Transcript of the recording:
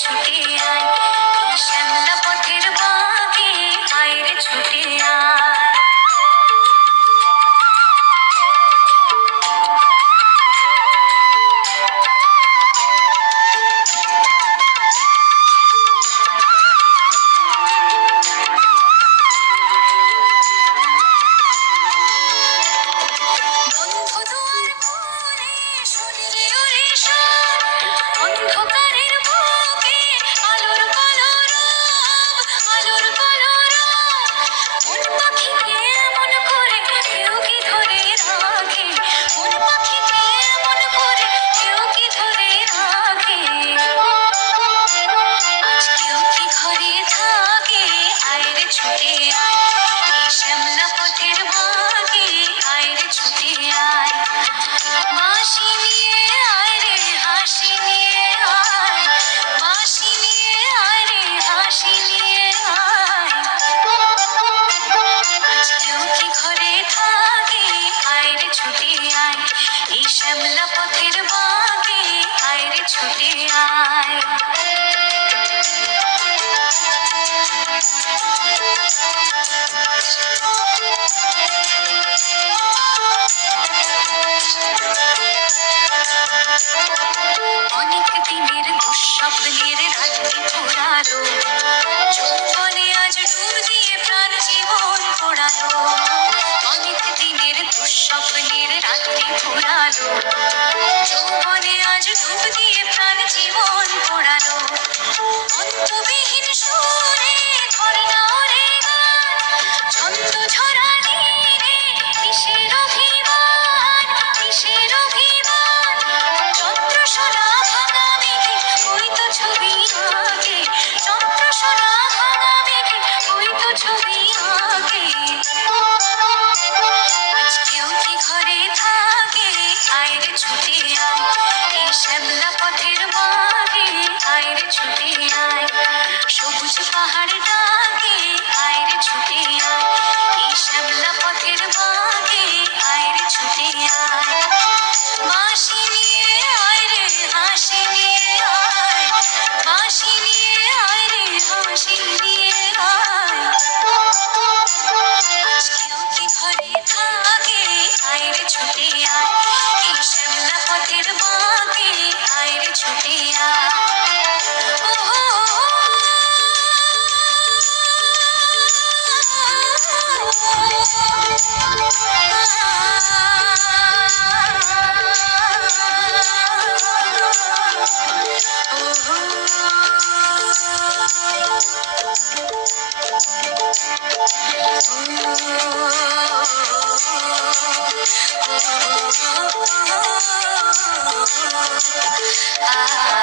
ছুটে আয় এই শ্যামলা পথের বাঁকে আয় রে ছুটে আয়। অন্ধকারের বুকে আলোর কলরব, আলোর কলরব। মন পাখিকে এমন করে কেউ কি ধরে রাখে, মন পাখিকে এমন করে কেউ কি ধরে রাখে। আজ কেউ কি ঘরে থাকে, আয় রে ছুটে আয় এই শ্যামলা পথের বাঁকে আয় রে ছুটে আয়। বাঁশি নিয়ে আয় রে হাসি নিয়ে আয়, বাঁশি নিয়ে আয় রে হাসি নিয়ে আয়। আজ কেউ কি ঘরে থাকে, আয় রে ছুটে আয় এই শ্যামলা পথের বাঁকে আয় রে ছুটে আয়। অনেক দিনের দুঃস্বপ্নের রাত্রি ঘোরালো, যৌবনে আজ ডুব দিয়ে প্রাণ জীবন পোড়ালো। অনেক দিনের দুঃস্বপ্নের রাত্রি ঘোরালো, যৌবনে আজ ডুব দিয়ে প্রাণ জীবন পোড়ালো। অন্তবিহীন সুরে ঝর্ণা ওরে গান, ছন্দ ঝরা নীরে কিসের অভিমান, কিসের অভিমান। চন্দ্রসোনা ভাঙা মেঘে ওই তো ছবি আঁকে, চন্দ্রসোনা ভাঙা মেঘে ওই তো ছবি আঁকে। আজ কেউ কি ঘরে থাকে, আয় রে ছুটে আয় এই শ্যামলা পথের বাঁকে আয় রে ছুটে আয়। সবুজ পাহাড় ডাকে আয় রে ছুটে আয় এই শ্যামলা পথের বাঁকে আয় রে ছুটে আয়। বাঁশি নিয়ে আয় রে হাসি নিয়ে আয়, বাঁশি নিয়ে আয় রে হাসি নিয়ে আয়। আজ কেউ কি ঘরে থাকে, আয় রে ছুটে আয় এই শ্যামলা পথের বাঁকে আয় রে ছুটে আয়। Ah